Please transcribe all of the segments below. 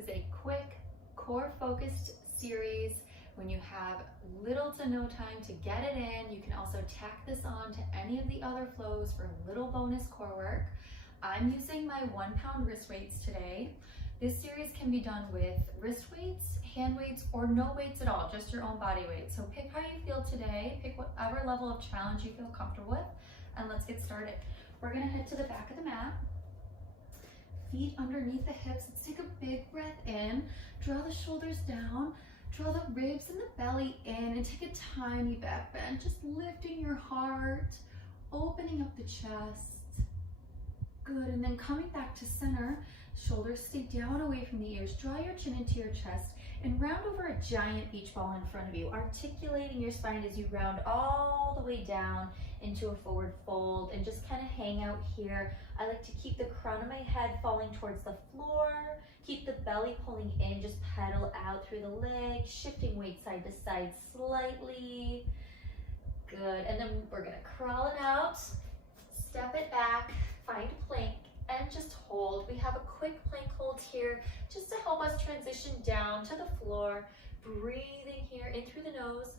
is a quick, core-focused series. When you have little to no time to get it in, you can also tack this on to any of the other flows for little bonus core work. I'm using my 1 pound wrist weights today. This series can be done with wrist weights, hand weights, or no weights at all, just your own body weight. So pick how you feel today, pick whatever level of challenge you feel comfortable with, and let's get started. We're gonna head to the back of the mat. Feet underneath the hips. Let's take a big breath in, draw the shoulders down, draw the ribs and the belly in, and take a tiny back bend, just lifting your heart, opening up the chest. Good, and then coming back to center, shoulders stay down away from the ears, draw your chin into your chest, and round over a giant beach ball in front of you, articulating your spine as you round all the way down into a forward fold, and just kind of hang out here. I like to keep the crown of my head falling towards the floor, keep the belly pulling in, just pedal out through the legs, shifting weight side to side slightly. Good, and then we're gonna crawl it out, step it back, find plank, and just hold. We have a quick plank hold here just to help us transition down to the floor. Breathing here in through the nose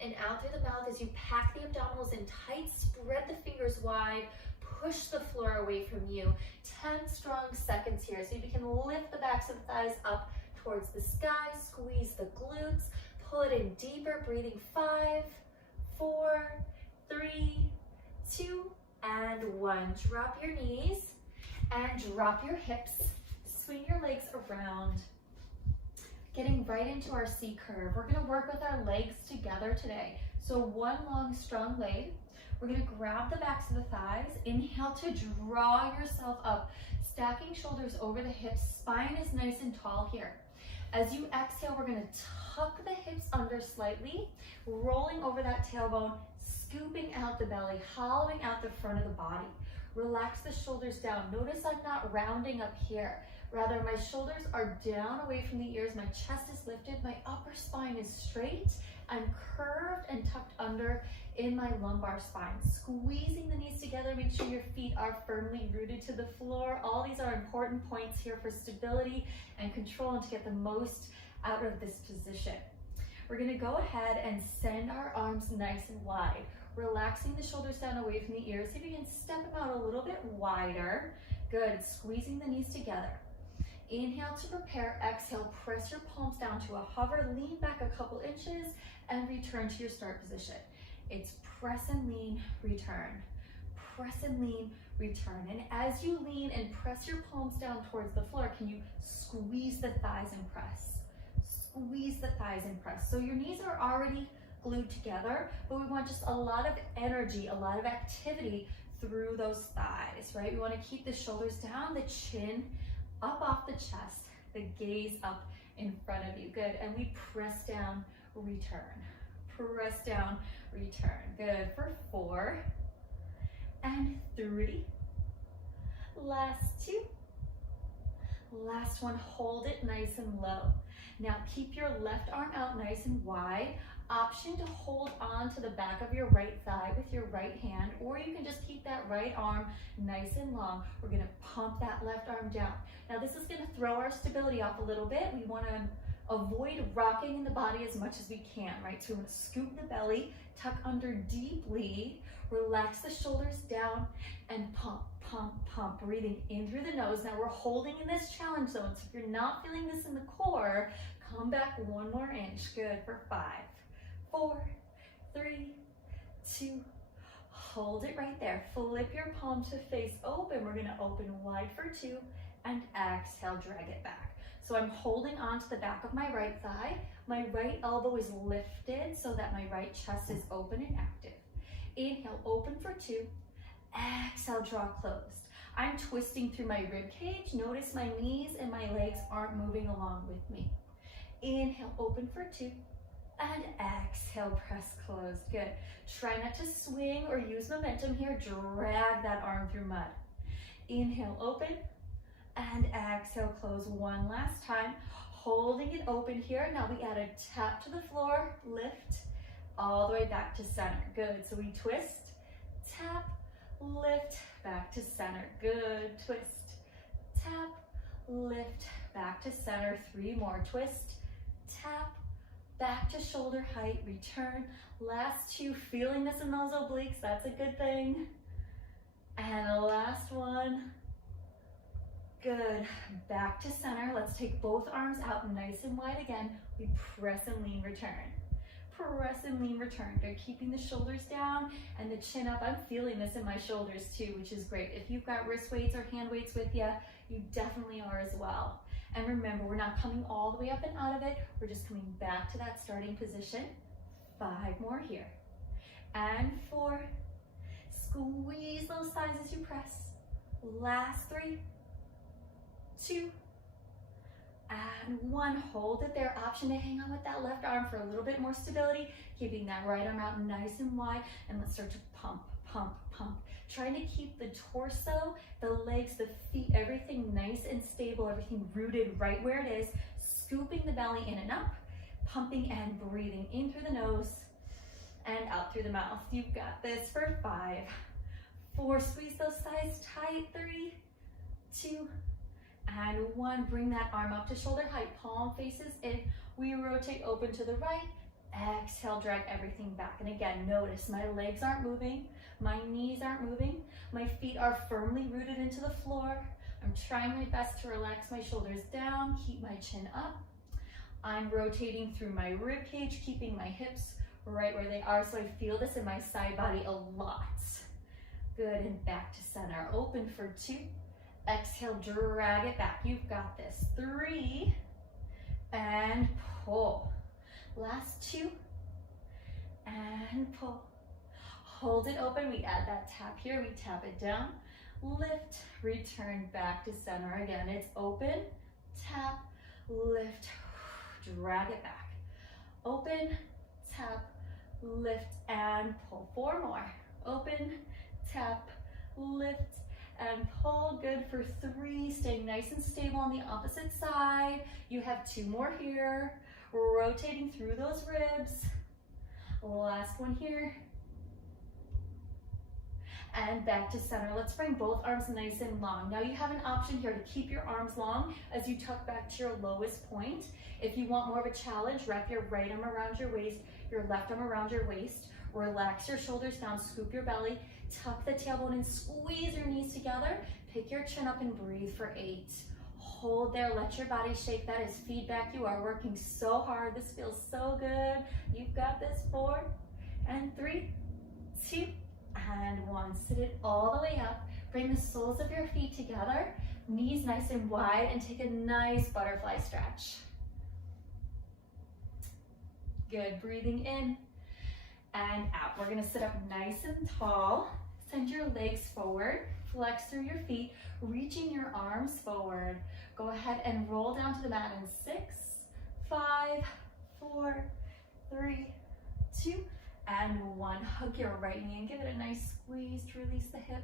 and out through the mouth as you pack the abdominals in tight, spread the fingers wide, push the floor away from you. 10 strong seconds here. So you can lift the backs of the thighs up towards the sky, squeeze the glutes, pull it in deeper, breathing 5, 4, 3, 2, and 1. Drop your knees and drop your hips. Swing your legs around. Getting right into our C curve. We're gonna work with our legs together today. So one long, strong leg. We're gonna grab the backs of the thighs. Inhale to draw yourself up, stacking shoulders over the hips. Spine is nice and tall here. As you exhale, we're gonna tuck the hips under slightly, rolling over that tailbone, scooping out the belly, hollowing out the front of the body. Relax the shoulders down. Notice I'm not rounding up here. Rather, my shoulders are down away from the ears. My chest is lifted. My upper spine is straight. I'm curved and tucked under in my lumbar spine. Squeezing the knees together. Make sure your feet are firmly rooted to the floor. All these are important points here for stability and control and to get the most out of this position. We're gonna go ahead and send our arms nice and wide, relaxing the shoulders down away from the ears. See if you can step them out a little bit wider. Good, squeezing the knees together. Inhale to prepare, exhale, press your palms down to a hover, lean back a couple inches, and return to your start position. It's press and lean, return. Press and lean, return. And as you lean and press your palms down towards the floor, can you squeeze the thighs and press? Squeeze the thighs and press. So your knees are already glued together, but we want just a lot of energy, a lot of activity through those thighs, right? We want to keep the shoulders down, the chin up off the chest, the gaze up in front of you. Good, and we press down, return. Press down, return. Good, for 4 and 3. Last 2. Last one, hold it nice and low. Now keep your left arm out nice and wide. Option to hold on to the back of your right thigh with your right hand, or you can just keep that right arm nice and long. We're gonna pump that left arm down. Now this is gonna throw our stability off a little bit. We wanna avoid rocking in the body as much as we can, right? So we're gonna scoop the belly, tuck under deeply, relax the shoulders down, and pump, pump, pump, breathing in through the nose. Now we're holding in this challenge zone, so if you're not feeling this in the core, come back 1 more inch. Good, for 5, 4, 3, 2, hold it right there. Flip your palm to face open. We're gonna open wide for 2, and exhale, drag it back. So I'm holding on to the back of my right thigh. My right elbow is lifted so that my right chest is open and active. Inhale, open for 2. Exhale, draw closed. I'm twisting through my rib cage. Notice my knees and my legs aren't moving along with me. Inhale, open for 2. And exhale, press closed. Good. Try not to swing or use momentum here. Drag that arm through mud. Inhale, open. And exhale, close. One last time. Holding it open here. Now we add a tap to the floor. Lift all the way back to center. Good. So we twist, tap, lift, back to center. Good. Twist, tap, lift, back to center, 3 more, twist, tap, back to shoulder height, return, last 2, feeling this in those obliques, that's a good thing, and the last one, good, back to center, let's take both arms out nice and wide again, we press and lean, return. Press and lean, return. Good, keeping the shoulders down and the chin up. I'm feeling this in my shoulders too, which is great. If you've got wrist weights or hand weights with you, you definitely are as well. And remember, we're not coming all the way up and out of it. We're just coming back to that starting position. 5 more here. And 4. Squeeze those thighs as you press. Last 3, 2, and 1, hold it there. Option to hang on with that left arm for a little bit more stability, keeping that right arm out nice and wide, and let's start to pump, pump, pump. Trying to keep the torso, the legs, the feet, everything nice and stable, everything rooted right where it is, scooping the belly in and up, pumping and breathing in through the nose and out through the mouth. You've got this for 5, 4, squeeze those thighs tight, 3, 2, and 1, bring that arm up to shoulder height, palm faces in, we rotate open to the right, exhale, drag everything back. And again, notice my legs aren't moving, my knees aren't moving, my feet are firmly rooted into the floor. I'm trying my best to relax my shoulders down, keep my chin up. I'm rotating through my rib cage, keeping my hips right where they are, so I feel this in my side body a lot. Good, and back to center, open for 2. Exhale, drag it back. You've got this. 3, and pull. Last 2, and pull. Hold it open. We add that tap here. We tap it down. Lift, return back to center. Again, it's open, tap, lift, drag it back. Open, tap, lift, and pull. 4 more. Open, tap, lift, and pull. Good for 3. Staying nice and stable on the opposite side. You have 2 more here. Rotating through those ribs. Last one here. And back to center. Let's bring both arms nice and long. Now you have an option here to keep your arms long as you tuck back to your lowest point. If you want more of a challenge, wrap your right arm around your waist, your left arm around your waist. Relax your shoulders down, scoop your belly, tuck the tailbone and squeeze your knees together. Pick your chin up and breathe for 8. Hold there, let your body shake. That is feedback. You are working so hard. This feels so good. You've got this. 4, and 3, 2, and 1. Sit it all the way up. Bring the soles of your feet together, knees nice and wide, and take a nice butterfly stretch. Good, breathing in and out. We're gonna sit up nice and tall. Send your legs forward, flex through your feet, reaching your arms forward. Go ahead and roll down to the mat in 6, 5, 4, 3, 2, and 1. Hug your right knee and give it a nice squeeze to release the hip.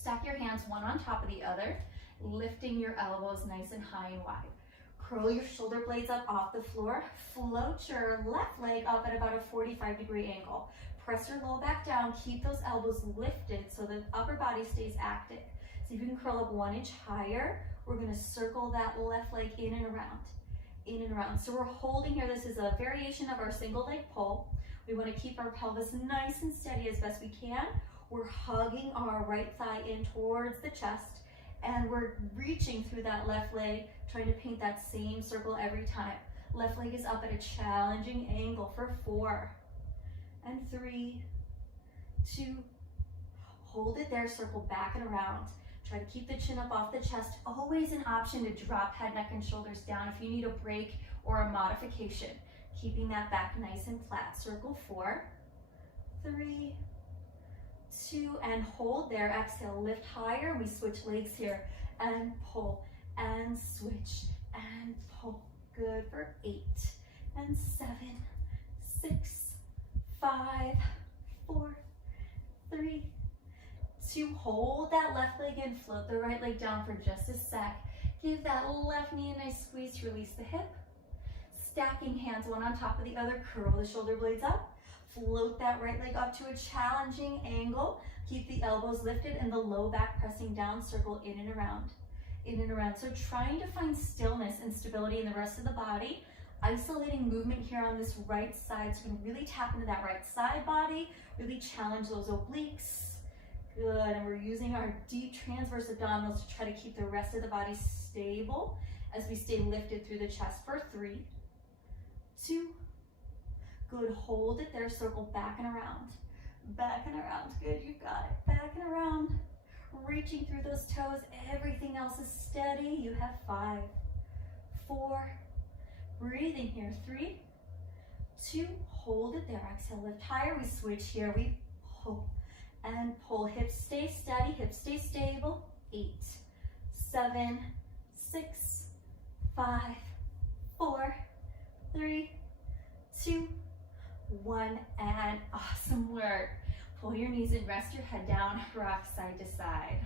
Stack your hands one on top of the other, lifting your elbows nice and high and wide. Curl your shoulder blades up off the floor. Float your left leg up at about a 45-degree angle. Press your low back down. Keep those elbows lifted so the upper body stays active. So you can curl up 1 inch higher. We're going to circle that left leg in and around. In and around. So we're holding here. This is a variation of our single leg pull. We want to keep our pelvis nice and steady as best we can. We're hugging our right thigh in towards the chest. And we're reaching through that left leg, trying to paint that same circle every time. Left leg is up at a challenging angle for 4, and 3, 2, hold it there, circle back and around. Try to keep the chin up off the chest. Always an option to drop head, neck, and shoulders down if you need a break or a modification. Keeping that back nice and flat. Circle 4, 3, 2, and hold there. Exhale, lift higher. We switch legs here and pull and switch and pull. Good for 8 and 7, 6, 5, 4, 3, 2. Hold that left leg in. Float the right leg down for just a sec. Give that left knee a nice squeeze to release the hip. Stacking hands one on top of the other. Curl the shoulder blades up. Float that right leg up to a challenging angle. Keep the elbows lifted and the low back pressing down. Circle in and around. in and around. So trying to find stillness and stability in the rest of the body, isolating movement here on this right side. So you can really tap into that right side body, really challenge those obliques. Good, and we're using our deep transverse abdominals to try to keep the rest of the body stable as we stay lifted through the chest for 3, 2, good, hold it there, circle back and around, good, you got it, back and around, reaching through those toes, everything else is steady, you have 5, 4, breathing here, 3, 2, hold it there, exhale, lift higher, we switch here, we pull, and pull, hips stay steady, hips stay stable, 8, 7, 6, 5, 4, 3, 2, 1, and awesome work. Pull your knees in, rest your head down, rock side to side.